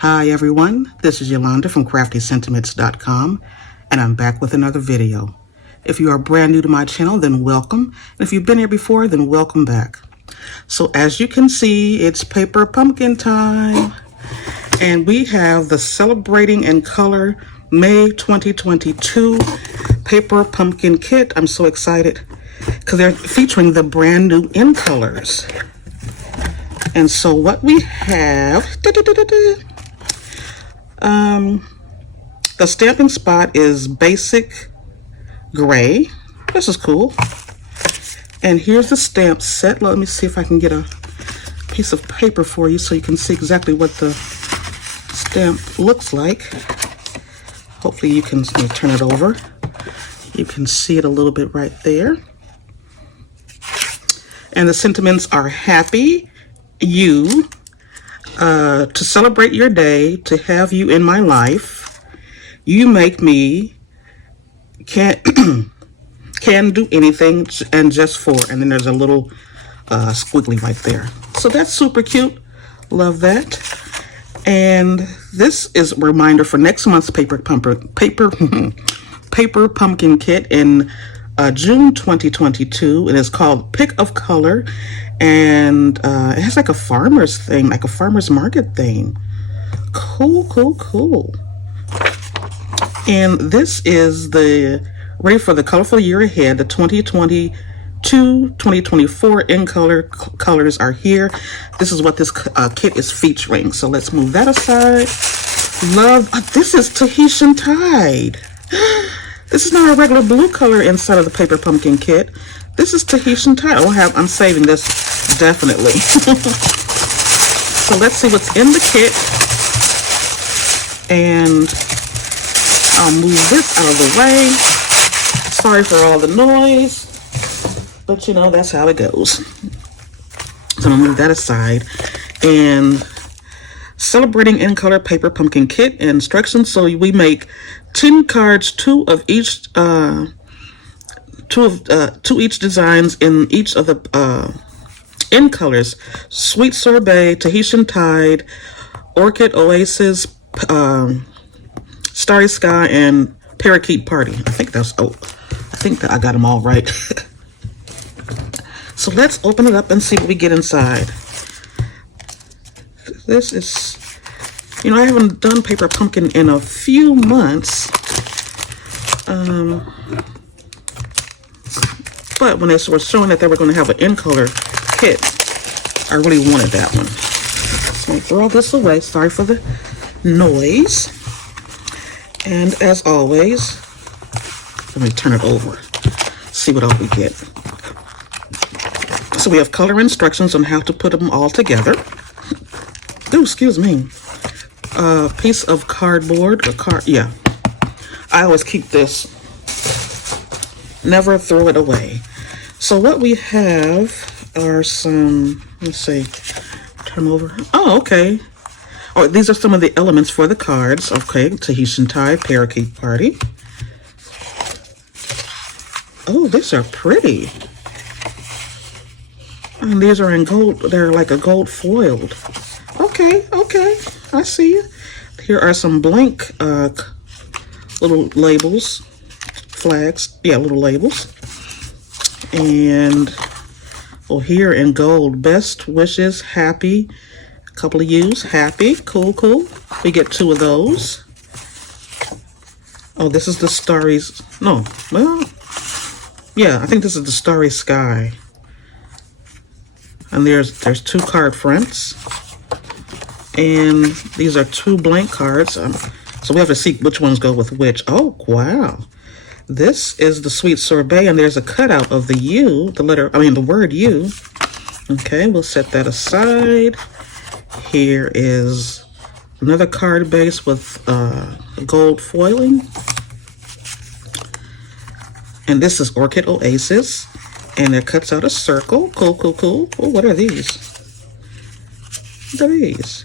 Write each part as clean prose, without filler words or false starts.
Hi everyone, this is Yolanda from CraftyScentiments.com, and I'm back with another video. If you are brand new to my channel, then welcome, and if you've been here before, then welcome back. So as you can see, it's paper pumpkin time, and we have the Celebrating in Color May 2022 paper pumpkin kit. I'm so excited because they're featuring the brand new in colors. And so what we have, the stamping spot is basic gray. This is cool. And here's the stamp set. Let me see if I can get a piece of paper for you so you can see exactly what the stamp looks like. Hopefully you can turn it over. You can see it a little bit right there. And the sentiments are happy you, to celebrate your day, to have you in my life. You make me, can do anything, and just for. And then there's a little squiggly right there. So that's super cute. Love that. And this is a reminder for next month's paper pumpkin kit in June 2022. It is called Pick of Color, and it has like a farmer's thing, like a farmer's market thing. Cool, cool, cool. And this is the ready for the colorful year ahead. The 2022-2024 in color colors are here. This is what this kit is featuring. So let's move that aside. Love, this is Tahitian Tide. This is not a regular blue color inside of the paper pumpkin kit. This is Tahitian Tide. I'm saving this definitely. So let's see what's in the kit. And I'll move this out of the way. Sorry for all the noise, but you know, that's how it goes. So I'm gonna move that aside. And Celebrating in Color paper pumpkin kit instructions. So we make 10 cards, two each designs in each of the in colors: Sweet Sorbet, Tahitian Tide, Orchid Oasis, Starry Sky, and Parakeet Party. I think that I got them all right. So let's open it up and see what we get inside. This is, you know, I haven't done paper pumpkin in a few months. But when they were showing that they were going to have an in color kit, I really wanted that one. So I throw this away. Sorry for the noise. And as always, let me turn it over. See what else we get. So we have color instructions on how to put them all together. Oh, excuse me. A piece of cardboard, yeah. I always keep this. Never throw it away. So what we have are some, let's see, turn over. Oh, okay. Oh, these are some of the elements for the cards. Okay, Tahitian Tide, Parakeet Party. Oh, these are pretty. And these are in gold. They're like a gold foiled. Okay, okay, I see you. Here are some blank little labels, flags, yeah, little labels. And here in gold, best wishes, happy, a couple of U's, happy, cool, cool. We get 2 of those. Oh, this is the starry, no, well, yeah, I think this is the Starry Sky. And there's 2 card fronts. And these are 2 blank cards. So we have to see which ones go with which. Oh, wow. This is the Sweet Sorbet, and there's a cutout of the U, the word U. Okay, we'll set that aside. Here is another card base with gold foiling. And this is Orchid Oasis. And it cuts out a circle. Cool, cool, cool. Oh, what are these? What are these?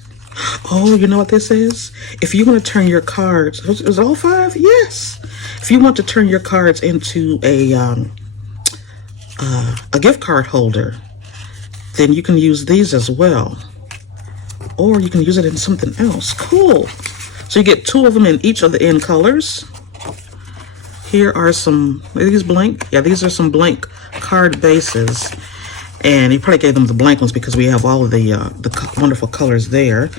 Oh, you know what this is? If you want to turn your cards, is all 5? Yes. If you want to turn your cards into a gift card holder, then you can use these as well. or you can use it in something else. Cool. So you get 2 of them in each of the end colors. Here are some, are these blank? Yeah, these are some blank card bases. And he probably gave them the blank ones because we have all of the wonderful colors there.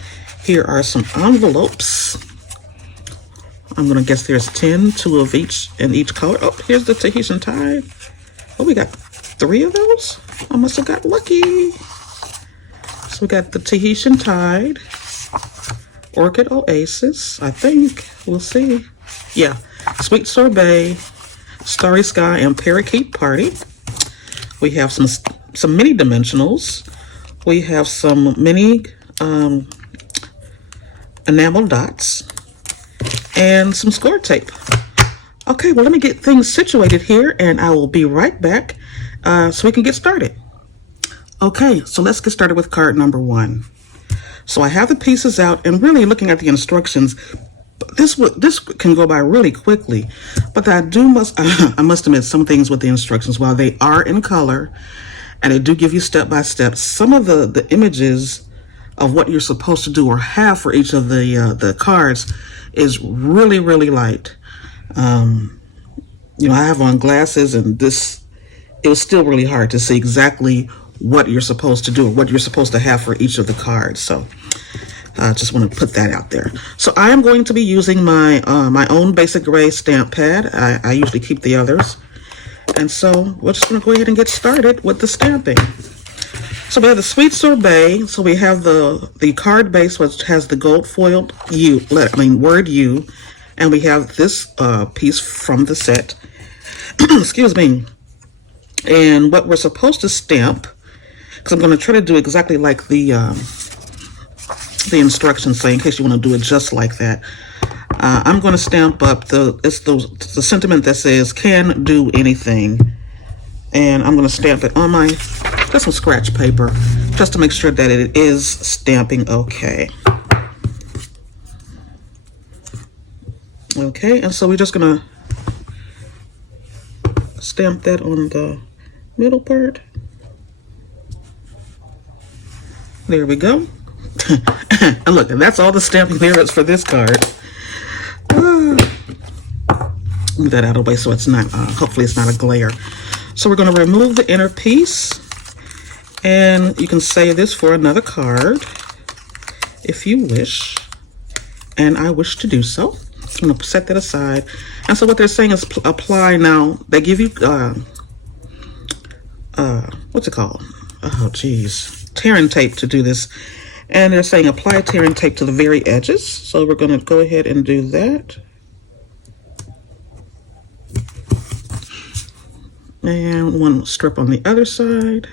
Here are some envelopes. I'm gonna guess there's 10, 2 of each in each color. Oh, here's the Tahitian Tide. Oh, we got 3 of those? I must have got lucky. So we got the Tahitian Tide, Orchid Oasis, I think. We'll see. Yeah, Sweet Sorbet, Starry Sky, and Parakeet Party. We have some mini dimensionals. We have some mini enamel dots and some score tape. Okay, well, let me get things situated here and I will be right back so we can get started. Okay, so let's get started with card number 1. So I have the pieces out, and really looking at the instructions, this can go by really quickly, but I must admit some things with the instructions, while they are in color and they do give you step by step, some of the images of what you're supposed to do or have for each of the cards is really, really light. You know, I have on glasses, and it was still really hard to see exactly what you're supposed to do or what you're supposed to have for each of the cards. So I just want to put that out there. So I am going to be using my my own basic gray stamp pad. I usually keep the others. And so we're just going to go ahead and get started with the stamping. So we have the Sweet Sorbet. So we have the card base, which has the gold foiled word U. And we have this piece from the set. Excuse me. And what we're supposed to stamp, because I'm going to try to do exactly like the instructions say, in case you want to do it just like that. I'm going to stamp up the sentiment that says "can do anything," and I'm going to stamp it on just some scratch paper, just to make sure that it is stamping okay. Okay, and so we're just going to stamp that on the middle part. There we go. And look, and that's all the stamping there is for this card. Move that out of the way so it's not, hopefully it's not a glare. So we're going to remove the inner piece, and you can save this for another card if you wish, and I wish to do so. I'm going to set that aside. And so what they're saying is apply now. They give you, what's it called? Oh, geez. Tearing tape to do this. And they're saying apply tearing tape to the very edges. So we're going to go ahead and do that. And one strip on the other side.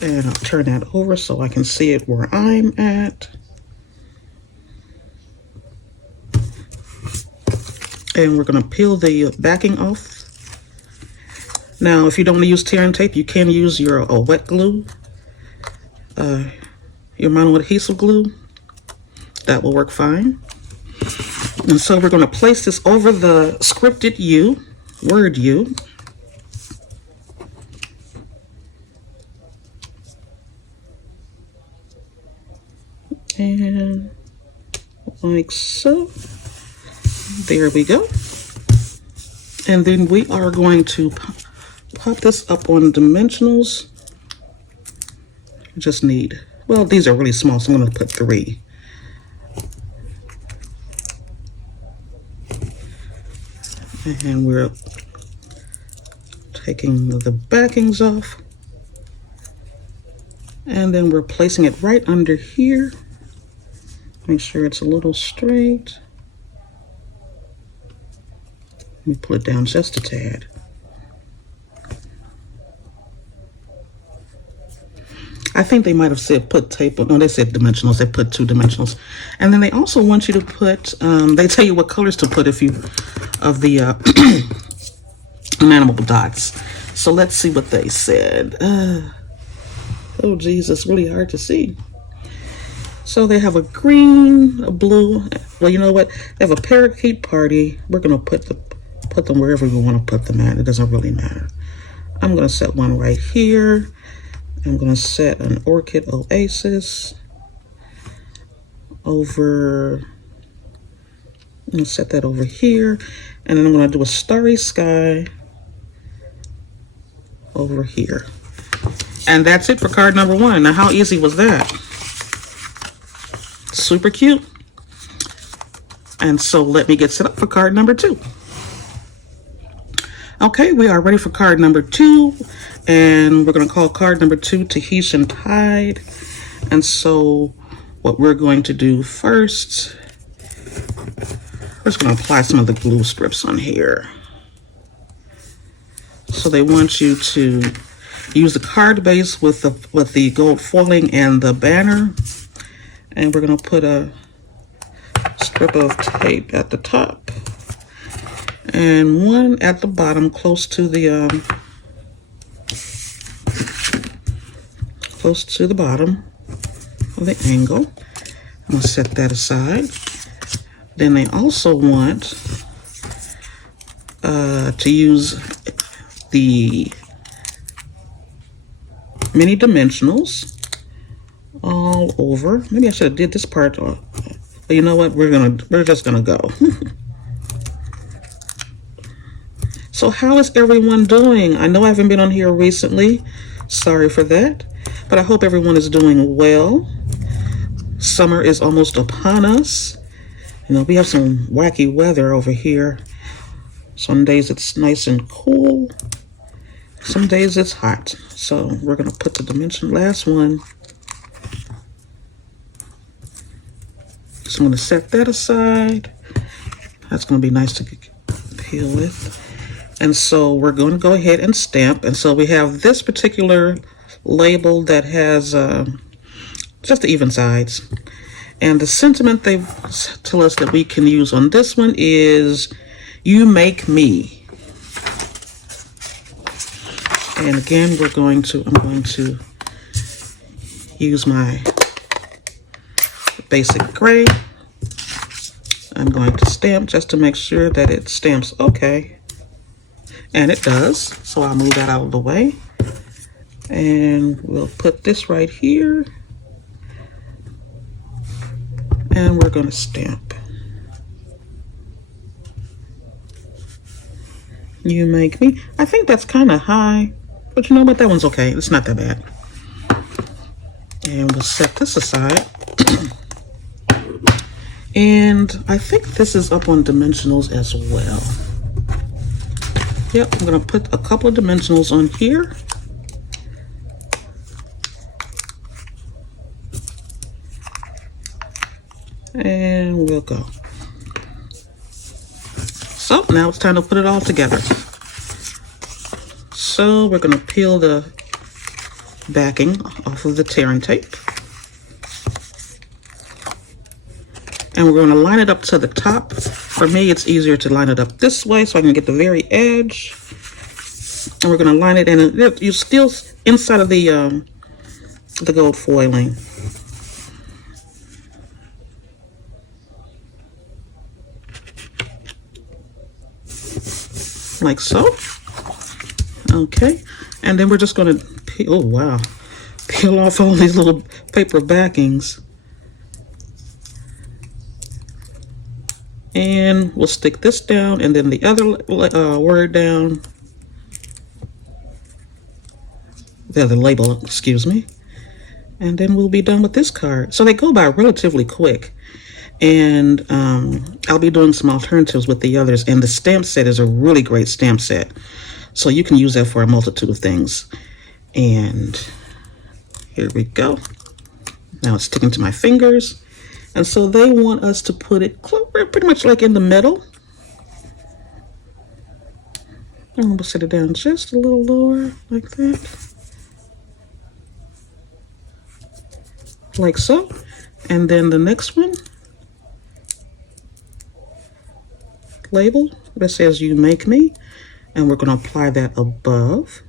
And I'll turn that over so I can see it where I'm at. And we're going to peel the backing off. Now, if you don't want to use tearing tape, you can use your wet glue, your mono-adhesive glue. That will work fine. And so we're going to place this over the scripted U, word U. And like so. There we go. And then we are going to pop this up on dimensionals. I just need, well, these are really small, so I'm going to put 3. And we're taking the backings off. And then we're placing it right under here. Make sure it's a little straight. Let me pull it down just a tad. I think they might have said put tape, no, they said dimensionals. They put 2 dimensionals. And then they also want you to put, they tell you what colors to put if you, of the enamel dots. So let's see what they said. Oh, geez, it's really hard to see. So they have a green, a blue. Well, you know what? They have a parakeet party. We're going to put them wherever we want to put them at. It doesn't really matter. I'm going to set one right here. I'm going to set an Orchid Oasis over, I'm going to set that over here, and then I'm going to do a Starry Sky over here. And that's it for card number 1. Now, how easy was that? Super cute. And so let me get set up for card number 2. Okay, we are ready for card number 2, and we're going to call card number 2 Tahitian Tide. And so what we're going to do first, we're just going to apply some of the glue strips on here. So they want you to use the card base with the gold foiling and the banner, and we're going to put a strip of tape at the top and one at the bottom close to the bottom of the angle. I'm going to set that aside. Then they also want to use the mini dimensionals all over. Maybe I should have did this part, but you know what? We're just gonna go. So how is everyone doing? I know I haven't been on here recently. Sorry for that, but I hope everyone is doing well. Summer is almost upon us. You know, we have some wacky weather over here. Some days it's nice and cool. Some days it's hot. So we're gonna put the last one. Just gonna set that aside. That's gonna be nice to peel with. And so we're going to go ahead and stamp. And so we have this particular label that has just the even sides. And the sentiment they tell us that we can use on this one is, "You make me." And again, I'm going to use my basic gray. I'm going to stamp just to make sure that it stamps okay. And it does, so I'll move that out of the way. And we'll put this right here. And we're going to stamp. "You make me." I think that's kind of high, but you know what? That one's okay. It's not that bad. And we'll set this aside. And I think this is up on dimensionals as well. Yep, I'm going to put a couple of dimensionals on here. And we'll go. So now it's time to put it all together. So we're going to peel the backing off of the tearing tape. And we're going to line it up to the top. For me, it's easier to line it up this way so I can get the very edge. And we're going to line it in. You're still inside of the gold foiling. Like so. Okay. And then we're just going to peel, oh wow, peel off all these little paper backings. And we'll stick this down and then the other word down. The other label, excuse me. And then we'll be done with this card. So they go by relatively quick. And I'll be doing some alternatives with the others. And the stamp set is a really great stamp set. So you can use that for a multitude of things. And here we go. Now it's sticking to my fingers. And so they want us to put it pretty much like in the middle. I'm going to set it down just a little lower, like that. Like so. And then the next one, label that says "You make me," and we're going to apply that above.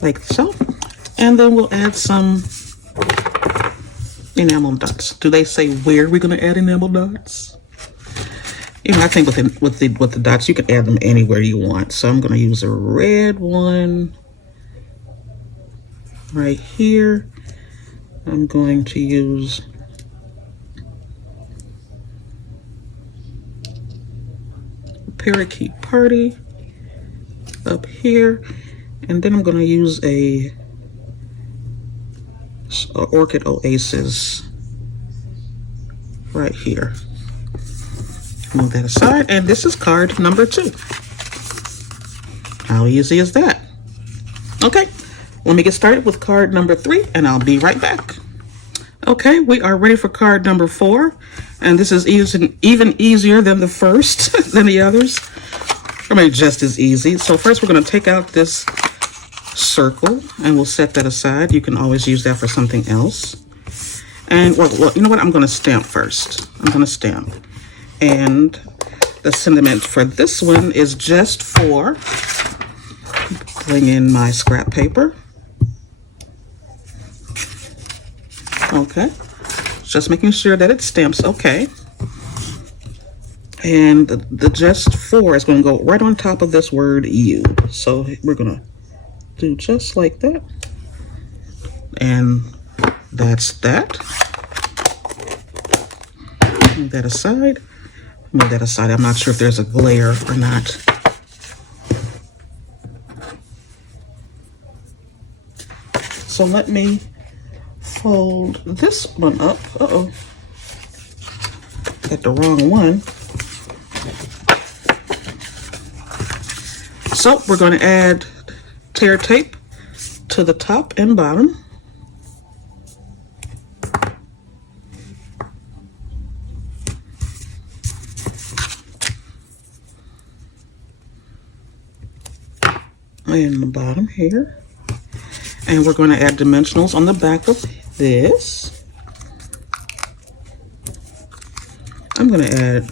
Like so. And then we'll add some enamel dots. Do they say where we're going to add enamel dots? Even I think with the dots, you can add them anywhere you want. So I'm going to use a red one right here. I'm going to use Parakeet Party up here, and then I'm going to use a Orchid Oasis right here. Move that aside, and this is card number 2. How easy is that? Okay, let me get started with card number 3, and I'll be right back. Okay, we are ready for card number 4, and this is even easier than the first, than the others. I mean, just as easy. So first we're going to take out this circle, and we'll set that aside. You can always use that for something else. And, well, you know what? I'm going to stamp first. I'm going to stamp. And the sentiment for this one is just for putting in my scrap paper. Okay, just making sure that it stamps okay. And the just for is going to go right on top of this word you. So we're going to do just like that. And that's that. Move that aside. Move that aside. I'm not sure if there's a glare or not. So let me fold this one up. Uh-oh. Got the wrong one. So we're going to add tear tape to the top and bottom. And the bottom here. And we're going to add dimensionals on the back of this. I'm going to add,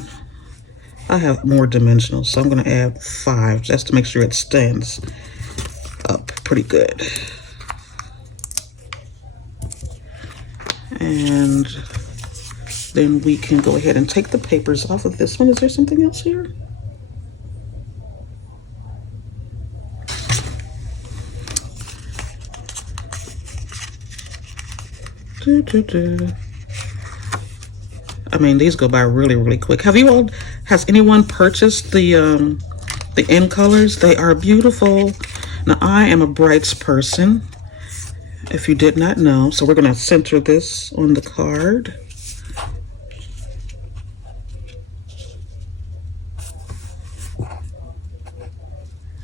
I have more dimensionals, so I'm going to add 5 just to make sure it stands up pretty good. And then we can go ahead and take the papers off of this one. Is there something else here? I mean, these go by really, really quick. Has anyone purchased the end colors? They are beautiful. Now, I am a brights person, if you did not know. So we're going to center this on the card.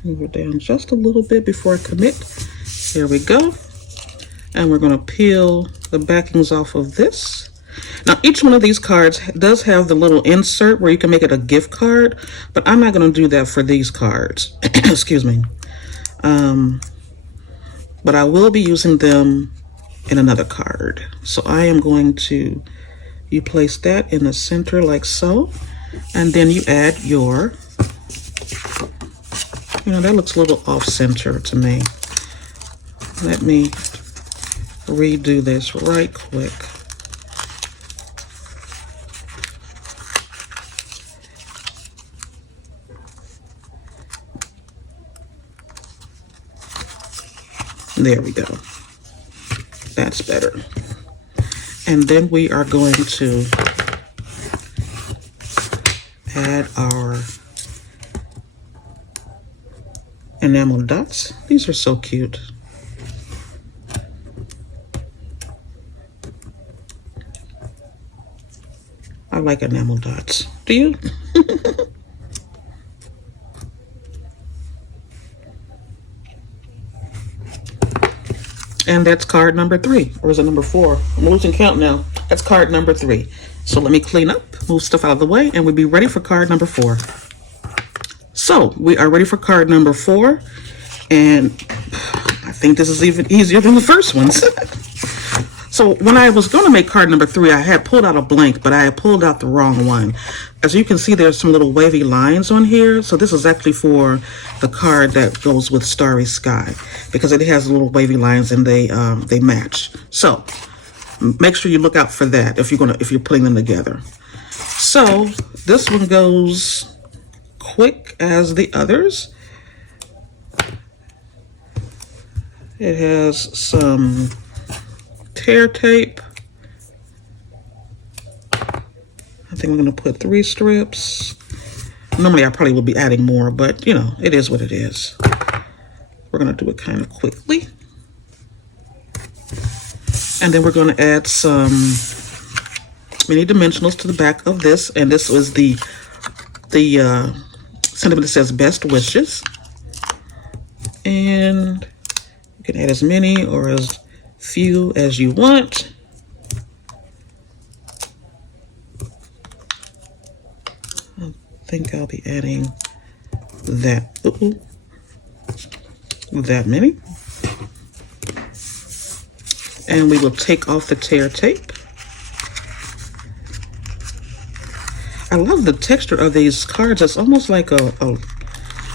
Move it down just a little bit before I commit. There we go. And we're going to peel the backings off of this. Now, each one of these cards does have the little insert where you can make it a gift card, but I'm not going to do that for these cards. Excuse me. But I will be using them in another card. So I am going to, you place that in the center like so, and then you add your, you know, that looks a little off center to me. Let me redo this right quick. There we go. That's better. And then we are going to add our enamel dots. These are so cute. I like enamel dots. Do you? And that's card number 3. Or is it number 4? I'm losing count now. That's card number 3. So let me clean up, move stuff out of the way, and we'll be ready for card number 4. So we are ready for card number 4. And I think this is even easier than the first ones. So when I was going to make card number 3, I had pulled out a blank, but I had pulled out the wrong one. As you can see, there's some little wavy lines on here. So this is actually for the card that goes with Starry Sky, because it has little wavy lines and they match. So make sure you look out for that if you're putting them together. So this one goes quick as the others. It has some tear tape. I think we're going to put 3 strips. Normally I probably would be adding more, but you know, it is what it is. We're going to do it kind of quickly. And then we're going to add some mini dimensionals to the back of this. And this was the sentiment that says best wishes. And you can add as many or as few as you want. I think I'll be adding that many. And we will take off the tear tape. I love the texture of these cards. It's almost like a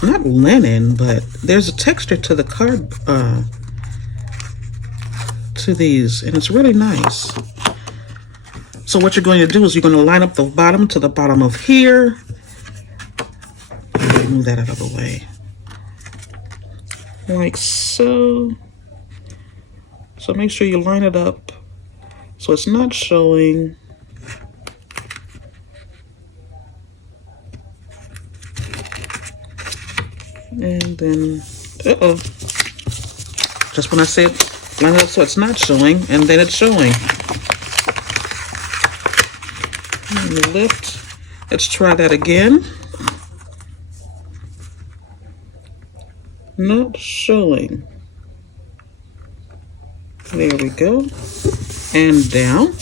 not linen, but there's a texture to the card, to these, and it's really nice. So what you're going to do is you're going to line up the bottom to the bottom of here. Move that out of the way. Like so. So make sure you line it up so it's not showing. And then, just when I said line it up so it's not showing, and then it's showing. And lift. Let's try that again. Not showing. There we go. And down.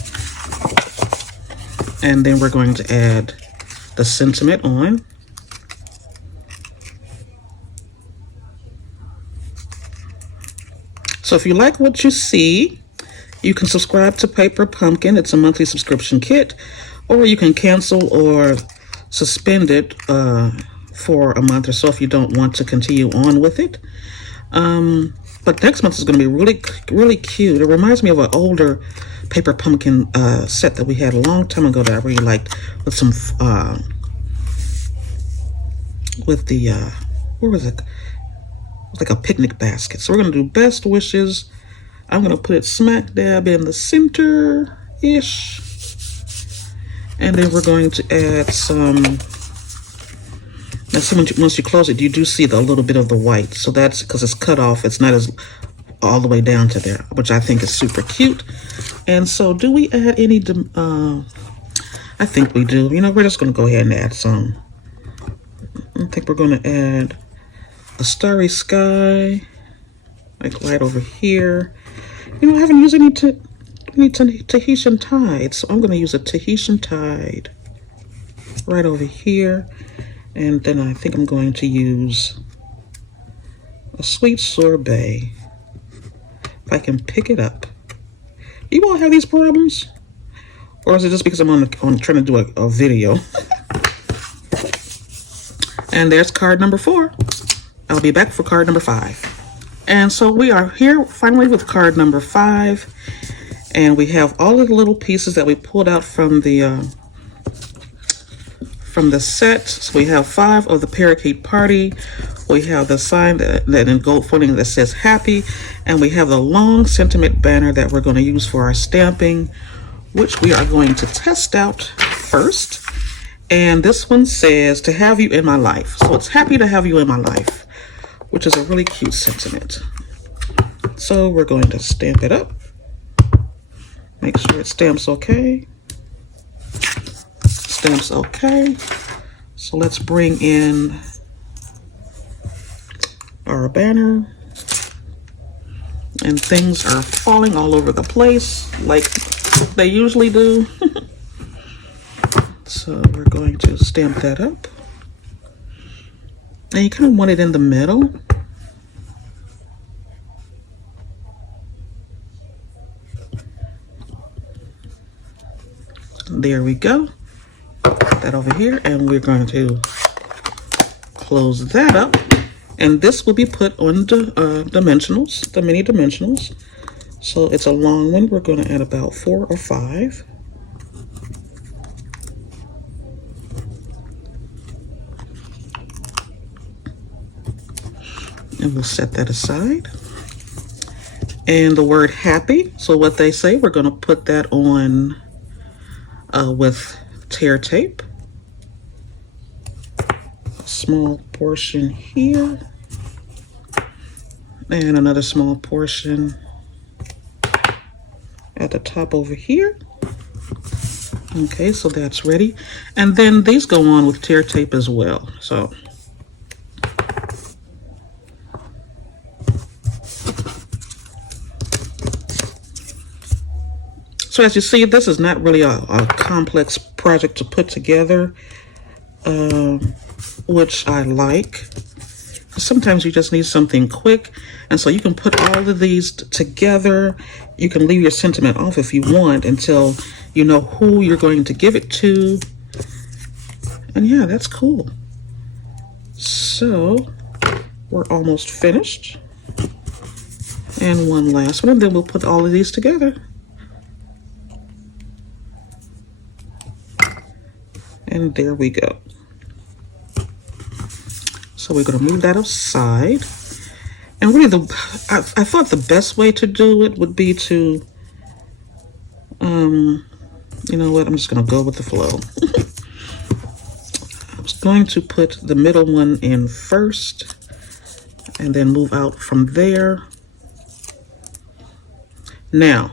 And then we're going to add the sentiment on. So if you like what you see, you can subscribe to Paper Pumpkin. It's a monthly subscription kit. Or you can cancel or suspend it for a month or so if you don't want to continue on with it. But next month is going to be really cute. It reminds me of an older Paper Pumpkin set that we had a long time ago that I really liked, with some with the where was it? Like a picnic basket. So we're going to do best wishes. I'm going to put it smack dab in the center-ish. And then we're going to add some. Now, see, once you close it, you do see a little bit of the white. So that's because it's cut off. It's not as all the way down to there, which I think is super cute. And so do we add any, I think we do. You know, we're just going to go ahead and add some. I think we're going to add a starry sky, like right over here. You know, I haven't used any Tahitian tide, so I'm going to use a Tahitian tide right over here. And then I think I'm going to use a sweet sorbet, if I can pick it up. You all have these problems? Or is it just because I'm on trying to do a video? And there's card number 4. I'll be back for card number 5. And so we are here finally with card number 5. And we have all of the little pieces that we pulled out from the set. So we have 5 of the Parakeet Party. We have the sign that in gold foiling that says happy. And we have the long sentiment banner that we're going to use for our stamping, which we are going to test out first. And this one says, to have you in my life. So it's happy to have you in my life, which is a really cute sentiment. So we're going to stamp it up. Make sure it stamps okay. Stamps okay. So let's bring in our banner. And things are falling all over the place like they usually do. So we're going to stamp that up. And you kind of want it in the middle. There we go. Put that over here, and we're going to close that up. And this will be put on the dimensionals, the mini dimensionals. So it's a long one. We're going to add about 4 or 5. And we'll set that aside. And the word happy, so what they say, we're going to put that on with tear tape. A small portion here. And another small portion at the top over here. Okay, so that's ready. And then these go on with tear tape as well. So as you see, this is not really a complex project to put together, which I like. Sometimes you just need something quick, and so you can put all of these together. You can leave your sentiment off if you want until you know who you're going to give it to. And yeah, that's cool. So we're almost finished. And one last one, and then we'll put all of these together. And there we go. So we're going to move that aside. And really, I thought the best way to do it would be to, you know what, I'm just going to go with the flow. I was going to put the middle one in first and then move out from there. Now,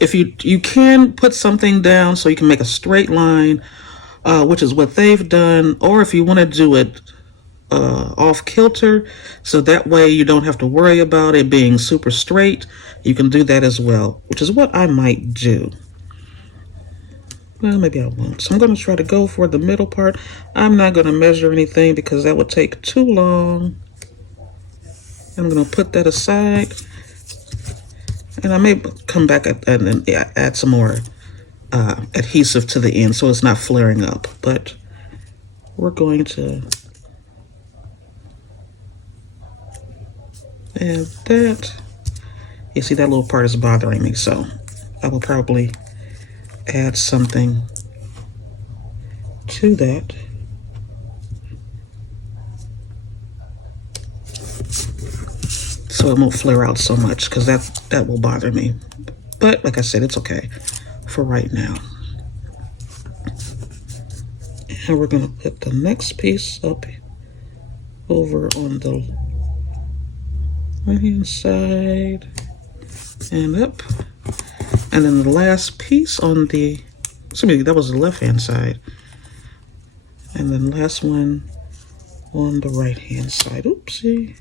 if you can put something down so you can make a straight line, which is what they've done, or if you want to do it off kilter, so that way you don't have to worry about it being super straight, you can do that as well, which is what I might do. Well, maybe I won't. So I'm going to try to go for the middle part. I'm not going to measure anything because that would take too long. I'm going to put that aside. And I may come back and add some more adhesive to the end so it's not flaring up. But we're going to add that. You see, that little part is bothering me, so I will probably add something to that. So it won't flare out so much, because that will bother me. But like I said, it's okay for right now. And we're going to put the next piece up over on the right hand side and up. And then the last piece on the, excuse me, that was the left hand side. And then the last one on the right hand side. Oopsie.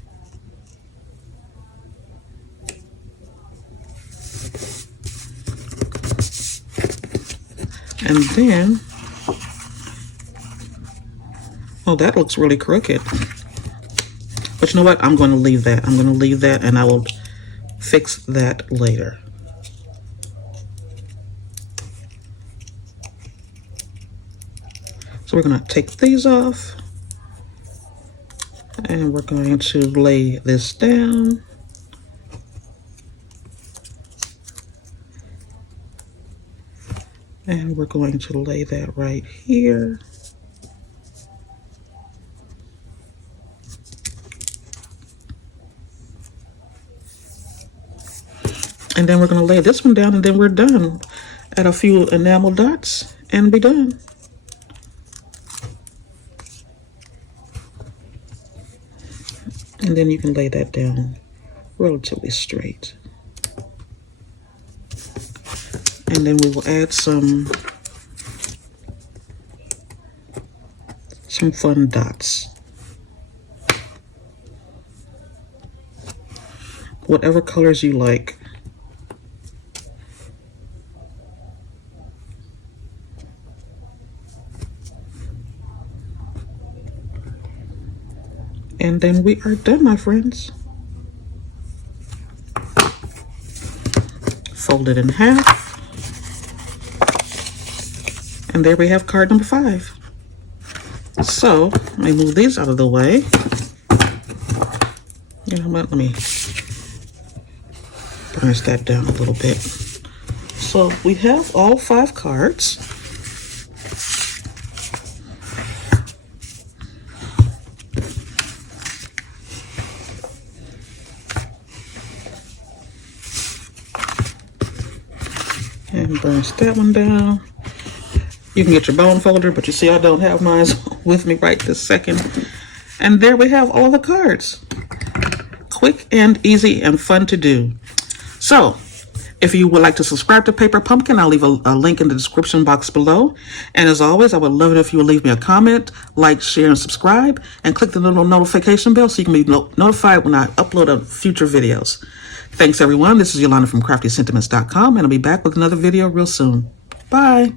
And then, oh, that looks really crooked. But you know what? I'm going to leave that. I'm going to leave that, and I will fix that later. So we're going to take these off, and we're going to lay this down. And we're going to lay that right here. And then we're going to lay this one down, and then we're done. Add a few enamel dots and be done. And then you can lay that down relatively straight. And then we will add some fun dots. Whatever colors you like. And then we are done, my friends. Fold it in half. And there we have card number 5. So let me move these out of the way. You know what? Let me burnish that down a little bit. So we have all 5 cards. and burns that one down. You can get your bone folder, but you see I don't have mine with me right this second. And there we have all the cards. Quick and easy and fun to do. So, if you would like to subscribe to Paper Pumpkin, I'll leave a link in the description box below. And as always, I would love it if you would leave me a comment, like, share, and subscribe, and click the little notification bell so you can be notified when I upload future videos. Thanks, everyone. This is Yolanda from CraftyScentiments.com, and I'll be back with another video real soon. Bye.